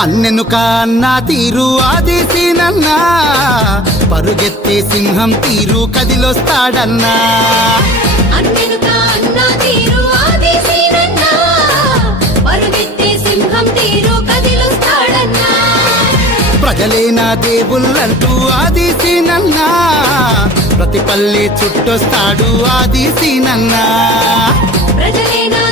అన్నెనుక అన్నా తీరు ఆదేశీనన్నా పరుగెత్తే సింహం తీరు కదిలొస్తాడన్నా అన్నెనుక అన్నా తీరు ఆదేశీనన్నా పరుగెత్తే సింహం తీరు కదిలొస్తాడన్నా ప్రజలే నా దేవుళ్ళంటూ ఆదేశీనన్నా ప్రతి పల్లె చుట్టొస్తాడు ఆదేశీనన్నా ప్రజలే నా